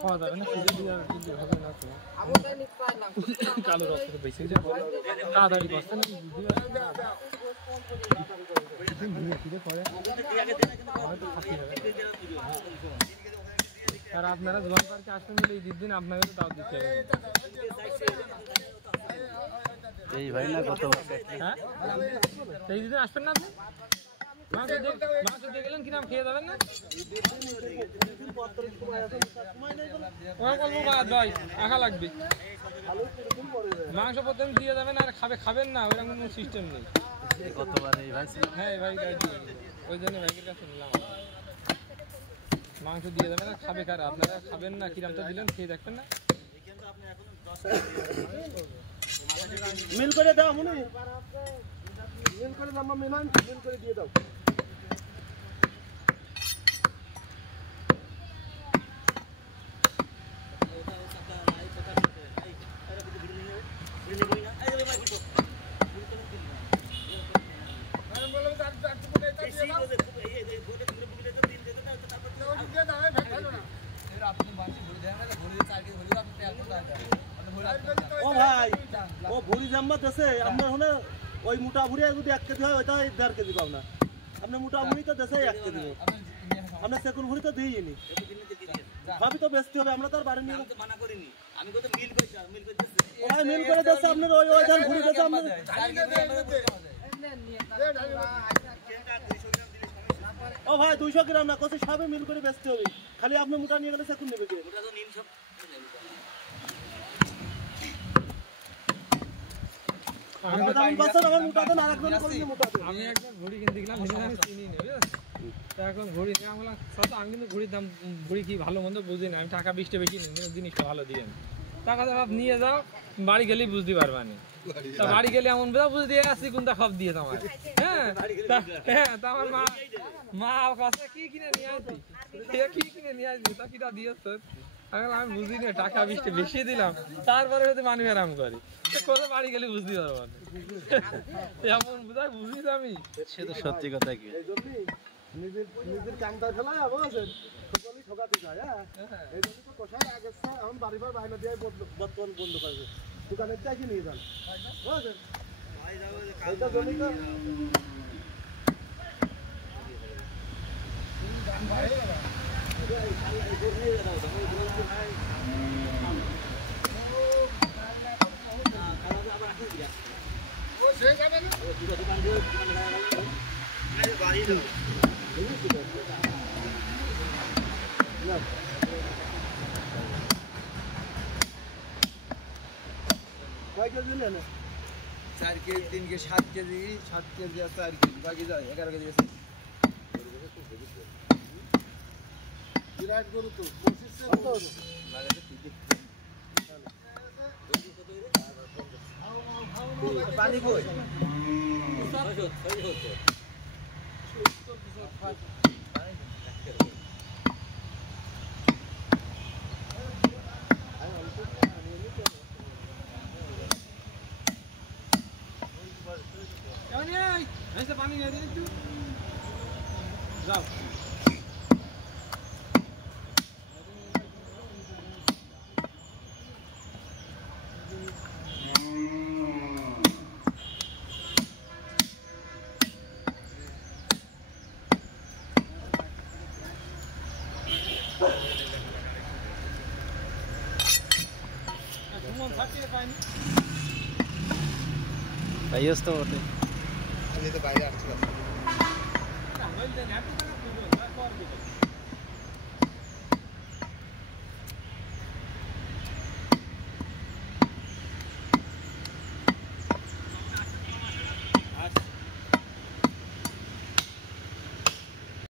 খাওয়া যাবে না হবে না তো কালো রক্ত বেশি তাড়াতাড়ি বসছেন আর আপনারা জোয়ান পার্কে আসবেন বলে এই দিন আপনাকে তো দাওয়াত দিতে হবে এই ভাই না কত হ্যাঁ এই দিন আসবেন না আপনি মাংস দিয়ে গেলেন কি নাম খেয়ে যাবেন না ভাই আঁকা লাগবে মাংস প্রথম দিয়ে যাবেন আর খাবেন না ওইরকম কোনো সিস্টেম নেই হ্যাঁ ভাই ওই জন্য ভাইয়ের কাছে নিলাম মাংস দিয়ে যাবেন আর খাবে কারা আপনারা খাবেন না কিরামটা দিলেন খেয়ে দেখবেন না মিল করে দাও মনে মিল করে দাও মিলান মিল করে দিয়ে দাও ও ভাই ও ভুড়ি জাম্মা দেশে আপনার হলে ওই মোটা ভুড়ি যদি 1 কেজি হয় ওইটা 1.5 কেজি পাব না আপনি মোটা ভুড়ি তো দেশে 1 কেজি আমরা সেকুন ভুড়ি তো দিইনি ভাবি তো বেচতে হবে আমরা তো আর বাড়ি নিয়ে মানা করিনি আমি কত মিল কইছি মিল কইতেছি ও ভাই মিল করে দেশে আপনার ওই ধান ভুড়ি দেশে আমরা ও ভাই 200 গ্রাম না কত সবে মিল করে বেচতে হবে খালি আপনি মোটা নিয়ে গেলে সেকুন নেবে কি মোটা তো নিন সব আমি একটা ঘড়ি কিনতে গেলাম আমি চিনি নেই এখন ঘড়ি নিয়ে আমি আমি কিন্তু ঘড়ির দাম ঘড়ি কি ভালো মন্দ বুঝি না আমি টাকা 20টা বেশি নিই কিন্তু জিনিসটা ভালো দিয়ে টাকা দাম নিয়ে যাও বাড়ি গেলেই বুঝতে পারবা না তা বাড়ি গেলে এমন বুঝে দিয়ে আসছি কোনটা খপ দিয়ে তোমার হ্যাঁ তা আমার মা কাছে কি কিনে নিয়ে আসছি কি কিনে নিয়ে আসছি তা কিটা দিয়েছ আমি বুঝি না টাকা 20টা বেশি দিলাম তারপরে হয়তো মানুষ আরাম করি কোথাও বাড়ি গেলে বুঝতে পারবো না এমন বুঝাই বুঝি আমি সে তো সত্যি কথা কি নিজের কামটা ফেলায় বুঝছেন সকলেই ঠকাতে যায় হ্যাঁ এই জন্য তো কোষায় আগে এখন বাড়িবার বাইরে দিয়ে বর্তমান বন্ধ করবে দোকানের চাই নিয়ে যান বুঝছেন এইটা জমি তো কয় কেজি নেন 4 কেজি 3 কেজি 7 কেজি 7 কেজি আর 4 কেজি বাকি যায় 11 কেজি আছে বিরাট গরু তো 25 কত লাগাতে ঠিক পানি কই পানি নিয়ে দিন একটু যাও ভাইস তো আমি তো বাইরে আসছিলাম